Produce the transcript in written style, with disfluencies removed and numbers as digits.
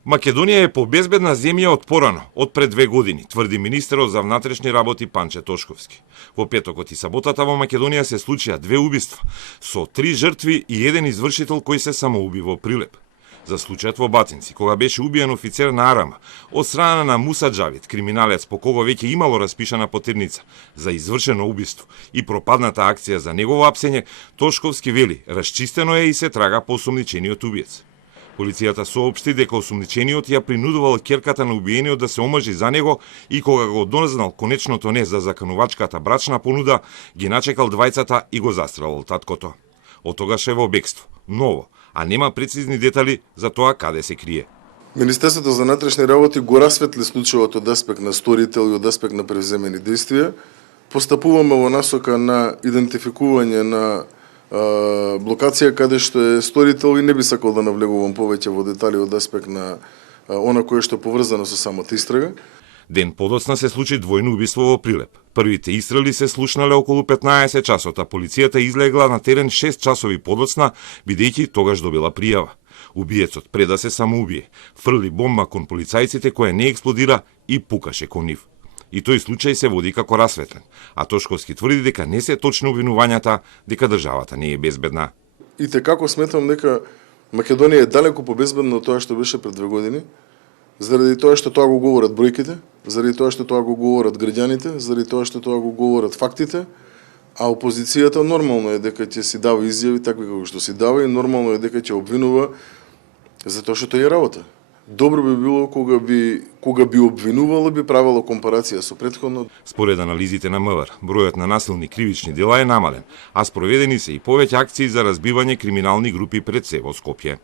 Македонија е побезбедна земја од порано, од пред 2 години, тврди министерот за внатрешни работи Панче Тошковски. Во петокот и саботата во Македонија се случија 2 убиства, со 3 жртви и 1 извршител кој се самоуби во Прилеп. За случајот во Батинци, кога беше убиен офицер на Арама, од страна на Муса Джавид, криминалец по кого веќе имало распишана потерница за извршено убиство и пропадната акција за негово апсење, Тошковски вели, расчистено е и се трага по осомничениот убиец. Полицијата соопшти дека осумничениот ја принудувал ќерката на убиениот да се омажи за него и кога го дознал конечното не за заканувачката брачна понуда, ги начекал двајцата и го застрелил таткото. Од тогаш е во бегство, ново, а нема прецизни детали за тоа каде се крие. Министерството за внатрешни работи го расветли случајот од аспект на сторител и од аспект на превземени действија. Постапуваме во насока на идентификување на блокација каде што е сторител и не би сакал да навлегувам повеќе во детали од аспект на она кое што е поврзано со самата истрага. Ден подоцна се случи двојно убиство во Прилеп. Првите истрели се слушнале околу 15 часот, а полицијата излегла на терен 6 часови подоцна, бидејќи тогаш добила пријава. Убиецот пред да се самоубие, фрли бомба кон полицајците која не експлодира и пукаше кон нив. И тој случај се води како расветлен, а Тошковски тврди дека не се точни обвинувањата дека државата не е безбедна. И како сметам дека Македонија е далеку побезбедна од тоа што беше пред 2 години, заради тоа што тоа го говорат бројките, заради тоа што тоа го говорат граѓаните, заради тоа што тоа го говорат фактите, а опозицијата нормално е дека ќе си дава изјави такви како што си дава и нормално е дека ќе обвинува за тоа што тоа е работа. Добро би било кога би обвинувала, би правила компарација со претходно. Според анализите на МВР, бројот на насилни кривични дела е намален, а спроведени се и повеќе акции за разбивање криминални групи пред се во Скопје.